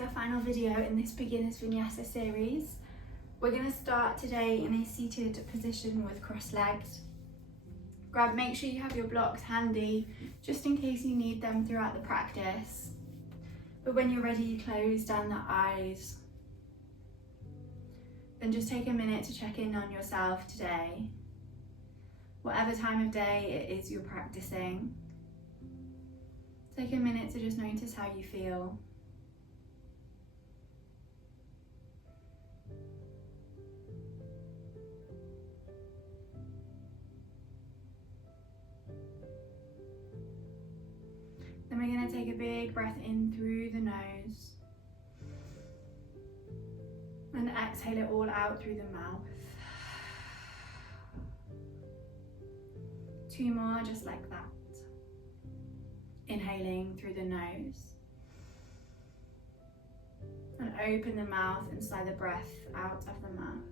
the final video in this Beginners Vinyasa series. We're going to start today in a seated position with crossed legs. Make sure you have your blocks handy, just in case you need them throughout the practice. But when you're ready, close down the eyes. Then just take a minute to check in on yourself today. Whatever time of day it is you're practicing, take a minute to just notice how you feel. Then we're going to take a big breath in through the nose and exhale it all out through the mouth. 2 more just like that. Inhaling through the nose and open the mouth and slide the breath out of the mouth.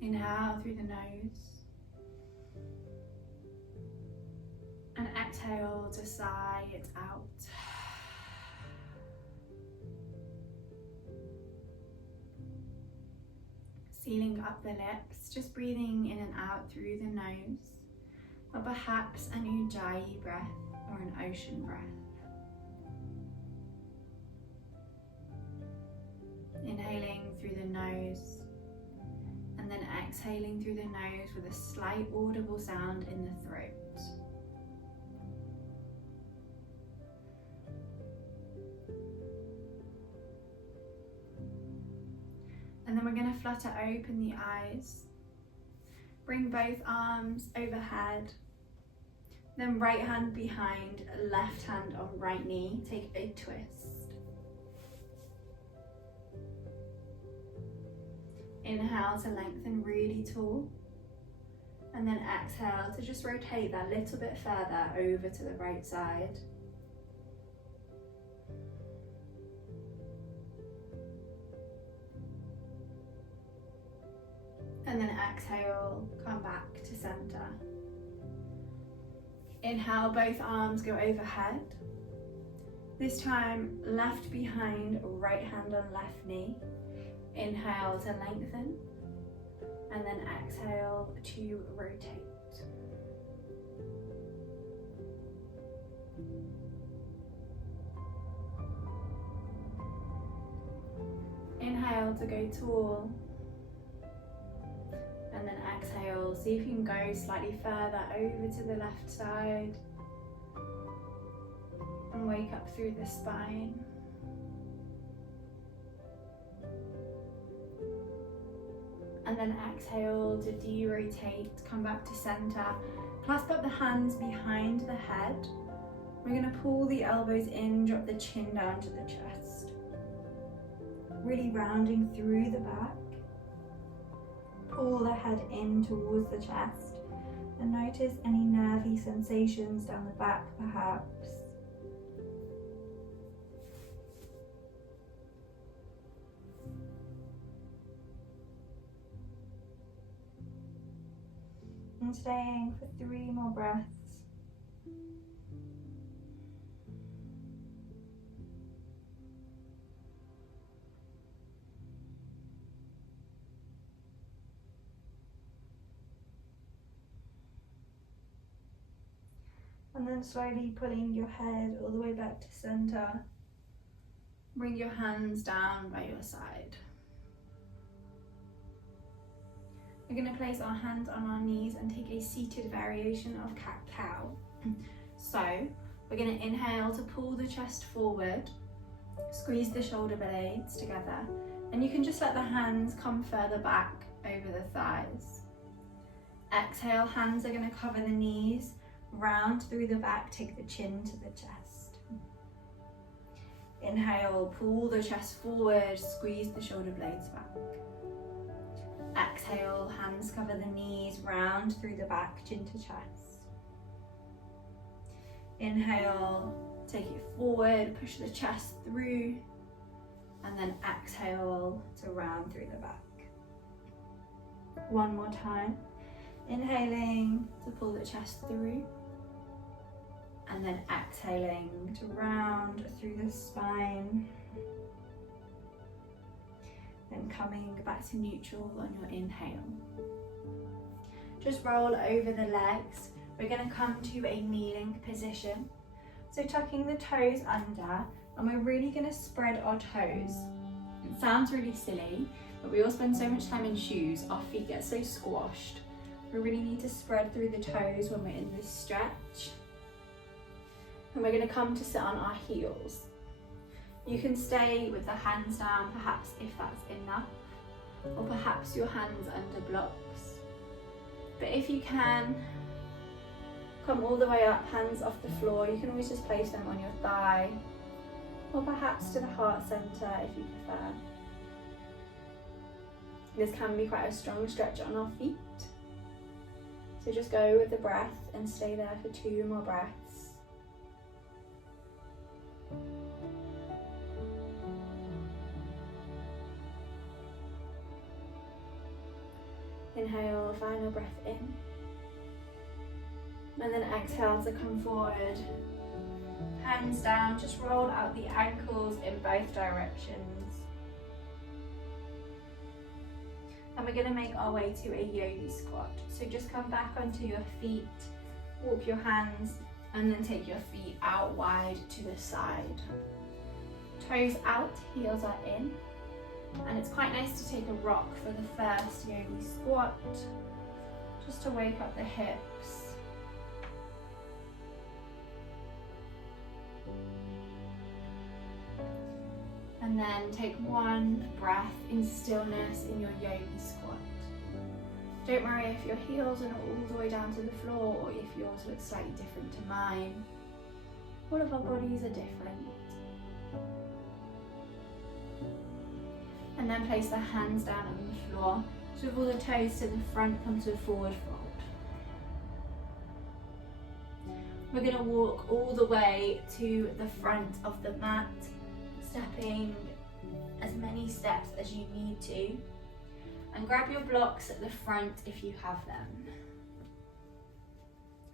Inhale through the nose and exhale to sigh it out. Sealing up the lips, just breathing in and out through the nose, or perhaps an ujjayi breath or an ocean breath. Inhaling through the nose and then exhaling through the nose with a slight audible sound in the throat. And then we're going to flutter open the eyes. Bring both arms overhead. Then right hand behind, left hand on right knee. Take a twist. Inhale to lengthen really tall. And then exhale to just rotate that little bit further over to the right side. And then exhale, come back to center. Inhale, both arms go overhead. This time, left behind, right hand on left knee. Inhale to lengthen, and then exhale to rotate. Inhale to go tall. And then exhale, see if you can go slightly further over to the left side and wake up through the spine. And then exhale to de-rotate, come back to center. Clasp up the hands behind the head. We're going to pull the elbows in, drop the chin down to the chest. Really rounding through the back. Pull the head in towards the chest and notice any nervy sensations down the back perhaps. And staying for 3 more breaths. And then slowly pulling your head all the way back to center. Bring your hands down by your side. We're going to place our hands on our knees and take a seated variation of cat-cow. So we're going to inhale to pull the chest forward, squeeze the shoulder blades together, and you can just let the hands come further back over the thighs. Exhale, hands are going to cover the knees. Round through the back, take the chin to the chest. Inhale, pull the chest forward, squeeze the shoulder blades back. Exhale, hands cover the knees, round through the back, chin to chest. Inhale, take it forward, push the chest through, and then exhale to round through the back. One more time. Inhaling to pull the chest through. and then exhaling to round through the spine. Then coming back to neutral on your inhale. Just roll over the legs. We're going to come to a kneeling position. So tucking the toes under, and we're really going to spread our toes. It sounds really silly, but we all spend so much time in shoes, our feet get so squashed. We really need to spread through the toes when we're in this stretch. And we're going to come to sit on our heels. You can stay with the hands down, perhaps if that's enough, or perhaps your hands under blocks. But if you can, come all the way up, hands off the floor. You can always just place them on your thigh, or perhaps to the heart center if you prefer. This can be quite a strong stretch on our feet. So just go with the breath and stay there for 2 more breaths. Inhale, final breath in. And then exhale to come forward. Hands down, just roll out the ankles in both directions. And we're going to make our way to a yogi squat. So just come back onto your feet, walk your hands, and then take your feet out wide to the side. Toes out, heels are in. And it's quite nice to take a rock for the first yogi squat, just to wake up the hips. And then take 1 breath in stillness in your yogi squat. Don't worry if your heels are not all the way down to the floor or if yours looks slightly different to mine. All of our bodies are different. And then place the hands down on the floor. Swivel the toes to the front, come to a forward fold. We're going to walk all the way to the front of the mat, stepping as many steps as you need to. And grab your blocks at the front if you have them.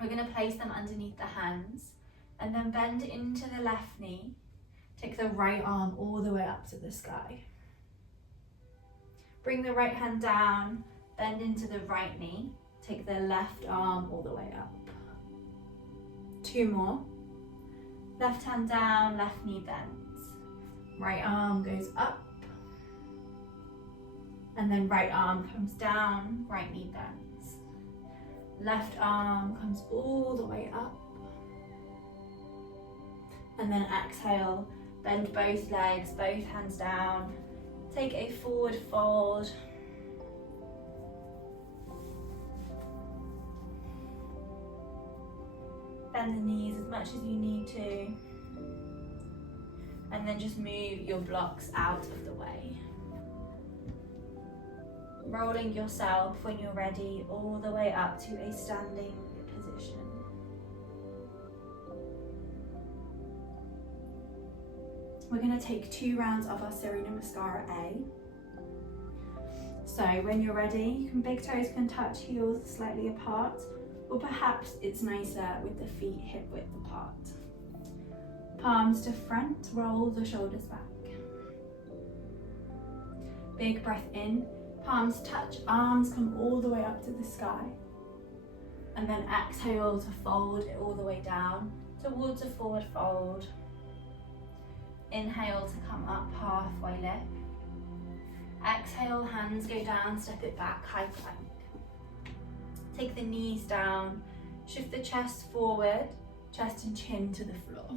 We're going to place them underneath the hands and then bend into the left knee. Take the right arm all the way up to the sky. Bring the right hand down, bend into the right knee. Take the left arm all the way up. 2 more. Left hand down, left knee bends. Right arm goes up. And then right arm comes down, right knee bends. Left arm comes all the way up. And then exhale, bend both legs, both hands down. Take a forward fold. Bend the knees as much as you need to. And then just move your blocks out of the way. Rolling yourself when you're ready all the way up to a standing position. We're going to take 2 rounds of our Surya Namaskara A. So when you're ready, you can big toes can touch heels slightly apart, or perhaps it's nicer with the feet hip width apart. Palms to front, roll the shoulders back. Big breath in, palms touch, arms come all the way up to the sky. And then exhale to fold it all the way down towards a forward fold. Inhale to come up, halfway lift. Exhale, hands go down, step it back, high plank. Take the knees down, shift the chest forward, chest and chin to the floor.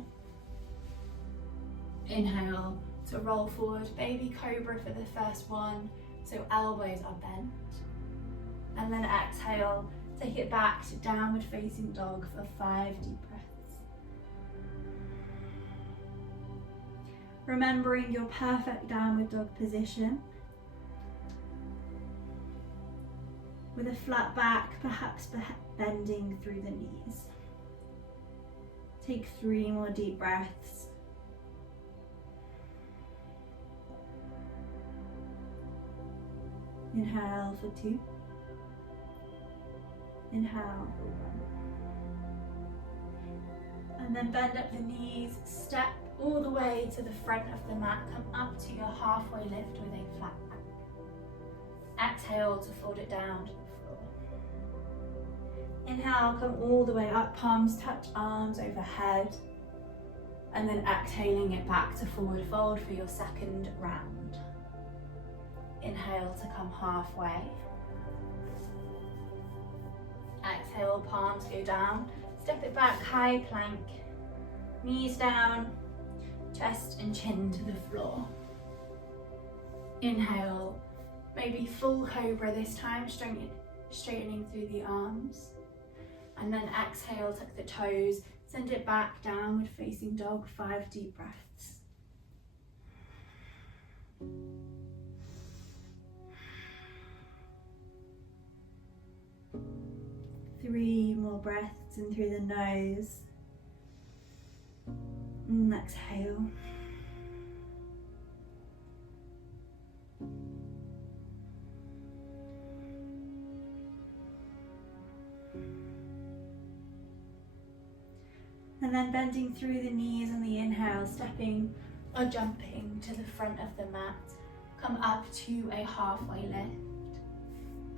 Inhale to roll forward, baby cobra for the first one, so elbows are bent. And then exhale, take it back to downward facing dog for 5 deep breaths. Remembering your perfect downward dog position. With a flat back, perhaps bending through the knees. Take 3 more deep breaths. Inhale for 2. Inhale for 1. And then bend up the knees, step all the way to the front of the mat, come up to your halfway lift with a flat back. Exhale to fold it down to the floor. Inhale, come all the way up, palms touch arms overhead, and then exhaling it back to forward fold for your second round. Inhale to come halfway. Exhale, palms go down, step it back, high plank, knees down, chest and chin to the floor. Inhale, maybe full cobra this time, straightening through the arms. And then exhale, tuck the toes, send it back, downward facing dog, 5 deep breaths. Three more breaths in through the nose. And exhale. And then bending through the knees on the inhale, stepping or jumping to the front of the mat. Come up to a halfway lift.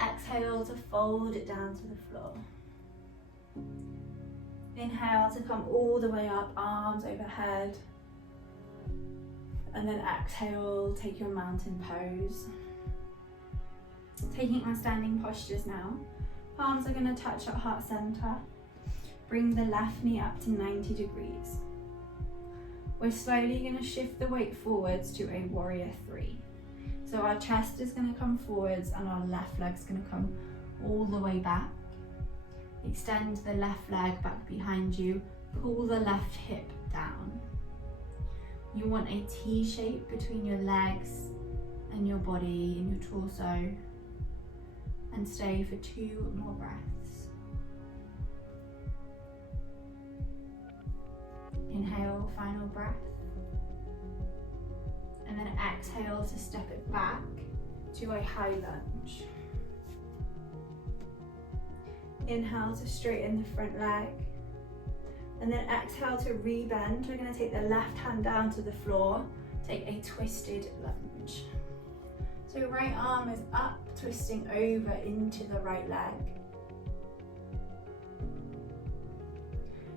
Exhale to fold it down to the floor. Inhale to come all the way up, arms overhead. And then exhale, take your mountain pose. Taking our standing postures now. Palms are going to touch at heart center. Bring the left knee up to 90 degrees. We're slowly going to shift the weight forwards to a warrior 3. So our chest is going to come forwards and our left leg's going to come all the way back. Extend the left leg back behind you. Pull the left hip down. You want a T shape between your legs and your body and your torso. And stay for 2 more breaths. Inhale, final breath. And then exhale to step it back to a high lunge. Inhale to straighten the front leg. And then exhale to rebend. We're going to take the left hand down to the floor. Take a twisted lunge. So your right arm is up, twisting over into the right leg.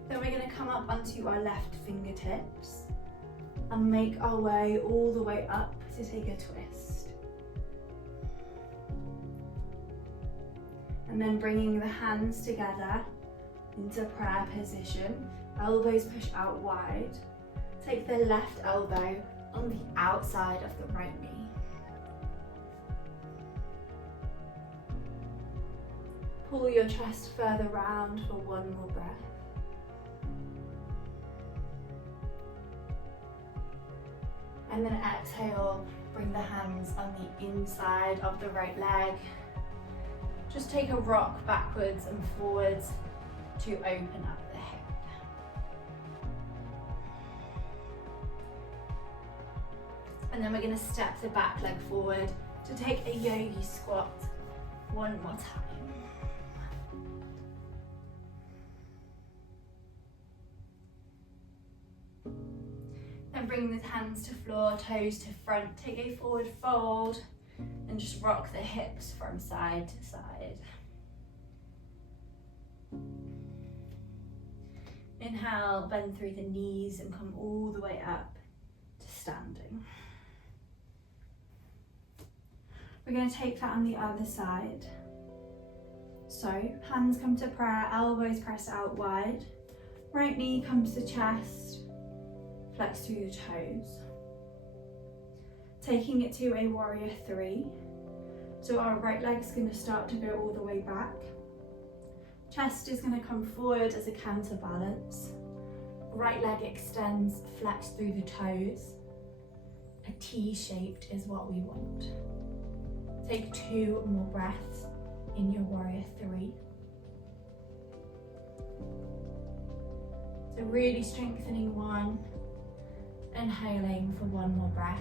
Then we're going to come up onto our left fingertips and make our way all the way up to take a twist. And then bringing the hands together into prayer position, elbows push out wide. Take the left elbow on the outside of the right knee. Pull your chest further round for 1 more breath. And then exhale, bring the hands on the inside of the right leg. Just take a rock backwards and forwards to open up the hip. And then we're going to step the back leg forward to take a yogi squat 1 more time. Then bring the hands to floor, toes to front, take a forward fold and just rock the hips from side to side. Inhale, bend through the knees and come all the way up to standing. We're going to take that on the other side. So, hands come to prayer, elbows press out wide. Right knee comes to chest, flex through your toes. Taking it to a warrior 3. So our right leg's going to start to go all the way back. Chest is going to come forward as a counterbalance. Right leg extends, flex through the toes. A T-shaped is what we want. Take 2 more breaths in your warrior 3. So really strengthening 1, inhaling for 1 more breath.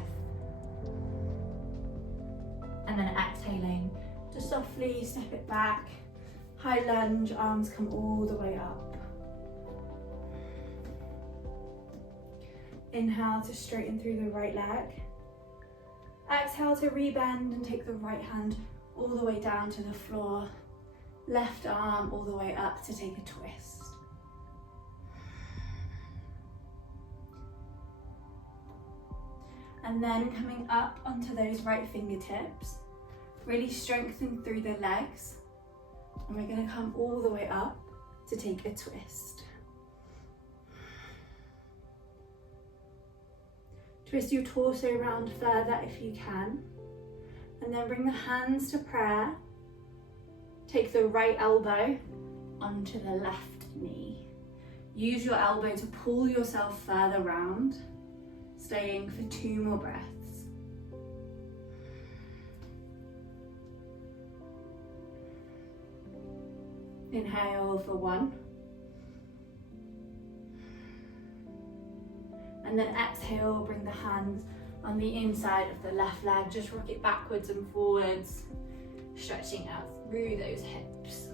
And then exhaling to softly step it back. High lunge, arms come all the way up. Inhale to straighten through the right leg. Exhale to rebend and take the right hand all the way down to the floor. Left arm all the way up to take a twist. And then coming up onto those right fingertips, really strengthen through the legs. And we're going to come all the way up to take a twist. Twist your torso round further if you can. And then bring the hands to prayer. Take the right elbow onto the left knee. Use your elbow to pull yourself further round, staying for 2 more breaths. Inhale for 1. And then exhale, bring the hands on the inside of the left leg. Just rock it backwards and forwards, stretching out through those hips.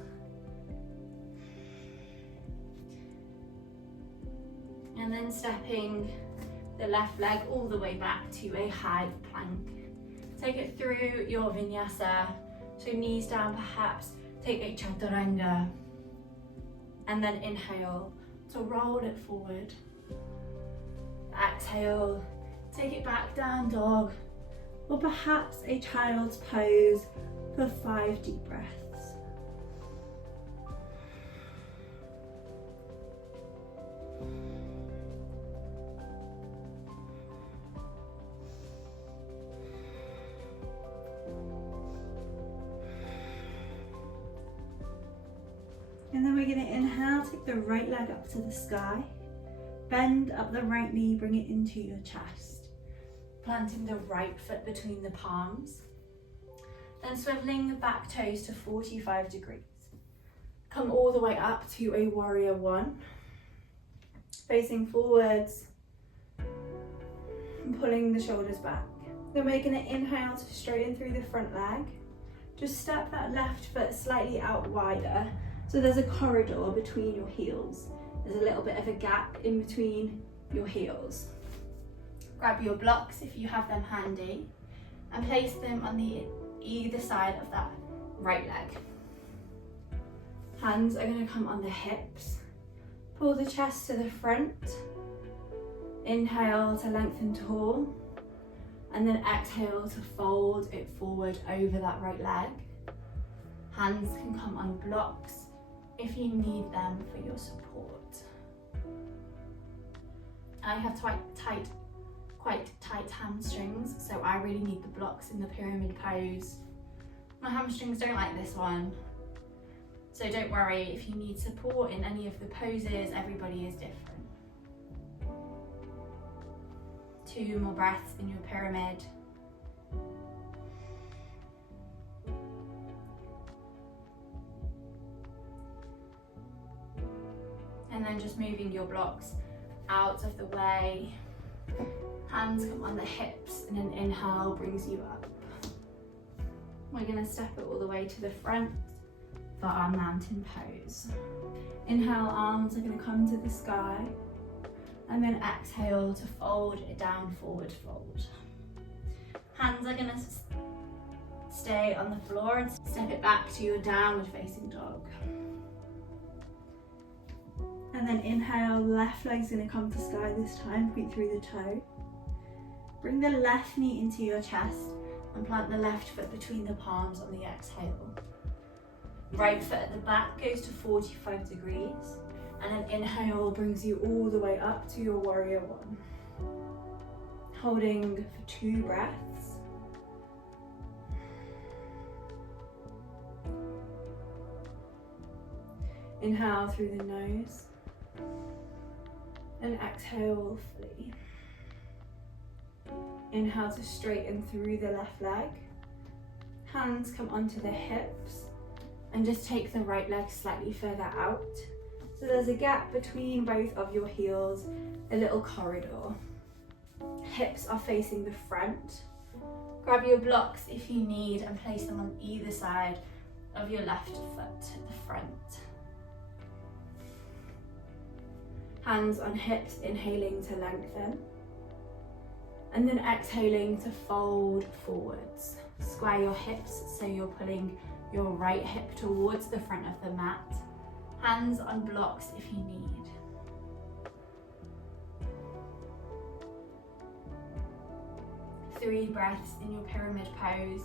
And then stepping the left leg all the way back to a high plank. Take it through your vinyasa. So knees down perhaps, take a chaturanga. And then inhale to roll it forward. Exhale, take it back, down dog. Or perhaps a child's pose for 5 deep breaths. And then we're going to inhale, take the right leg up to the sky. Bend up the right knee, bring it into your chest. Planting the right foot between the palms. Then swiveling the back toes to 45 degrees. Come all the way up to a warrior 1. Facing forwards. And pulling the shoulders back. Then we're going to inhale to straighten through the front leg. Just step that left foot slightly out wider. So there's a corridor between your heels. There's a little bit of a gap in between your heels. Grab your blocks if you have them handy and place them on the either side of that right leg. Hands are going to come on the hips. Pull the chest to the front. Inhale to lengthen tall. And then exhale to fold it forward over that right leg. Hands can come on blocks if you need them for your support. I have quite tight hamstrings, so I really need the blocks in the pyramid pose. My hamstrings don't like this one, so don't worry if you need support in any of the poses. Everybody is different. 2 more breaths in your pyramid. And then just moving your blocks out of the way. Hands come on the hips and an inhale brings you up. We're going to step it all the way to the front for our mountain pose. Inhale, arms are going to come to the sky. And then exhale to fold it down, forward fold. Hands are going to stay on the floor and step it back to your downward facing dog. And then inhale, left leg's going to come to sky this time, point through the toe. Bring the left knee into your chest and plant the left foot between the palms on the exhale. Right foot at the back goes to 45 degrees. And an inhale brings you all the way up to your warrior 1. Holding for 2 breaths. Inhale through the nose. And exhale fully. Inhale to straighten through the left leg. Hands come onto the hips. And just take the right leg slightly further out. So there's a gap between both of your heels, a little corridor. Hips are facing the front. Grab your blocks if you need and place them on either side of your left foot at the front. Hands on hips, inhaling to lengthen. And then exhaling to fold forwards. Square your hips so you're pulling your right hip towards the front of the mat. Hands on blocks if you need. Three breaths in your pyramid pose,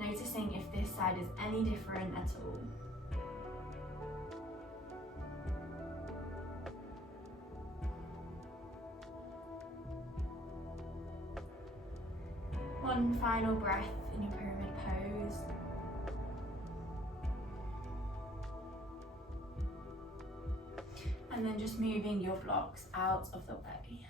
noticing if this side is any different at all. One final breath in your pyramid pose. And then just moving your blocks out of the way.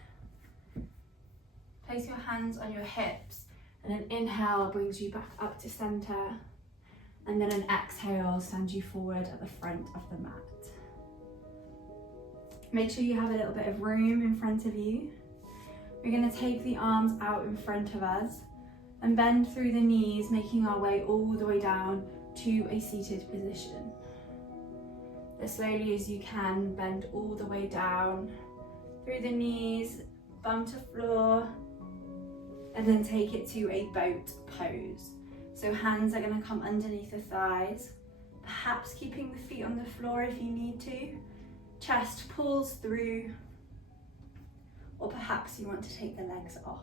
Place your hands on your hips, and an inhale brings you back up to center, and then an exhale sends you forward at the front of the mat. Make sure you have a little bit of room in front of you. We're going to take the arms out in front of us and bend through the knees, making our way all the way down to a seated position. As slowly as you can, bend all the way down through the knees, bum to floor, and then take it to a boat pose. So hands are going to come underneath the thighs, perhaps keeping the feet on the floor if you need to. Chest pulls through, or perhaps you want to take the legs off.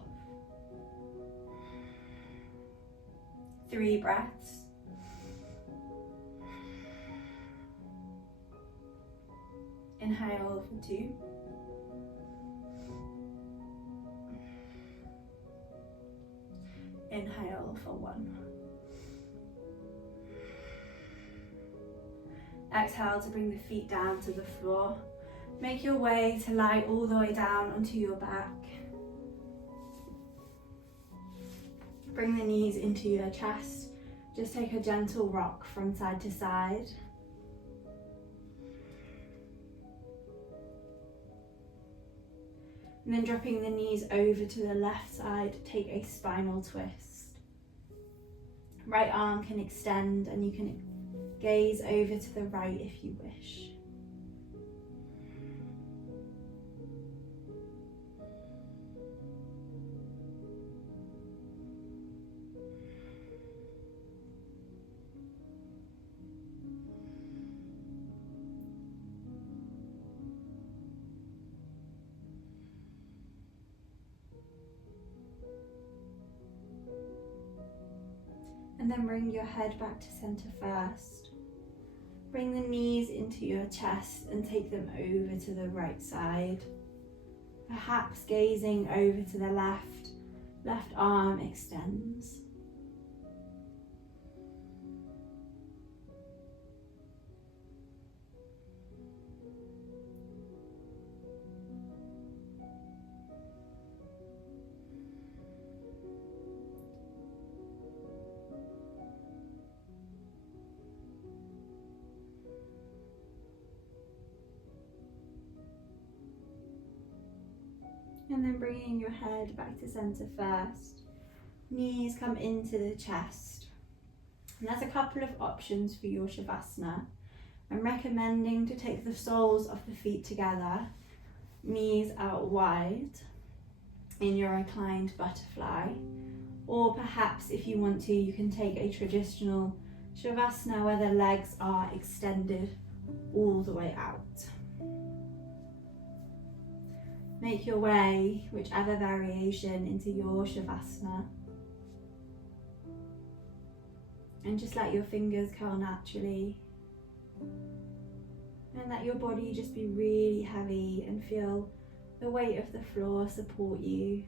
3 breaths. Inhale for 2. Inhale for 1. Exhale to bring the feet down to the floor. Make your way to lie all the way down onto your back. Bring the knees into your chest. Just take a gentle rock from side to side. And then dropping the knees over to the left side, take a spinal twist. Right arm can extend and you can gaze over to the right if you wish. And then bring your head back to center first. Bring the knees into your chest and take them over to the right side. Perhaps gazing over to the left. Left arm extends. And then bringing your head back to center first. Knees come into the chest. And there's a couple of options for your Shavasana. I'm recommending to take the soles of the feet together, knees out wide in your reclined butterfly. Or perhaps if you want to, you can take a traditional Shavasana where the legs are extended all the way out. Make your way, whichever variation, into your Shavasana. And just let your fingers curl naturally. And let your body just be really heavy and feel the weight of the floor support you.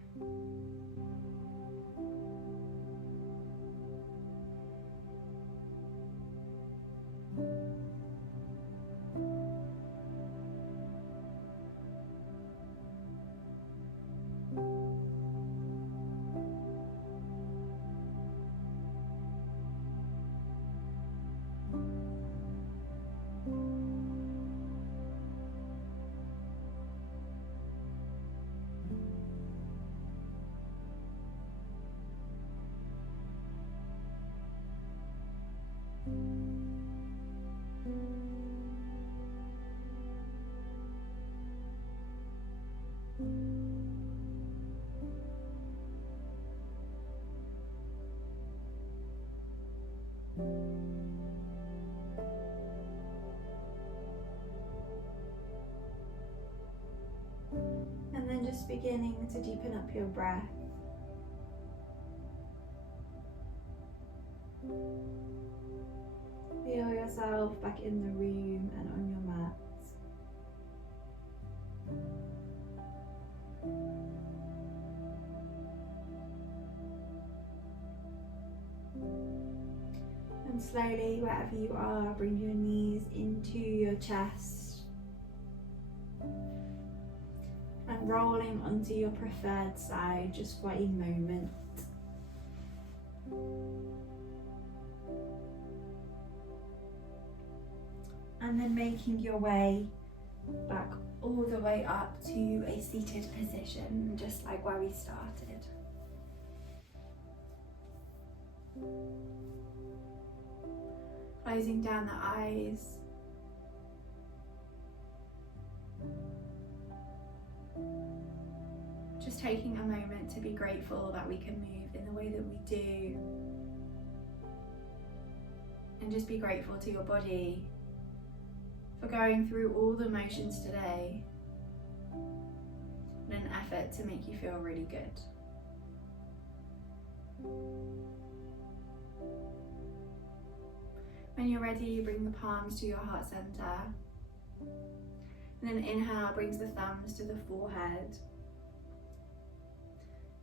just beginning to deepen up your breath. Feel yourself back in the room and on your mat. And slowly, wherever you are, bring your knees into your chest and rolling onto your preferred side just for a moment. And then making your way back all the way up to a seated position, just like where we started. Closing down the eyes. Just taking a moment to be grateful that we can move in the way that we do. And just be grateful to your body for going through all the motions today in an effort to make you feel really good. When you're ready, bring the palms to your heart center. And then inhale brings the thumbs to the forehead.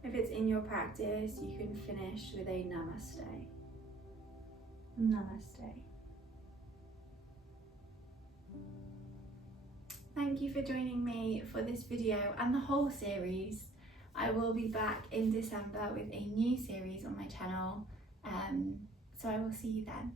If it's in your practice, you can finish with a namaste. Namaste. Thank you for joining me for this video and the whole series. I will be back in December with a new series on my channel, so I will see you then.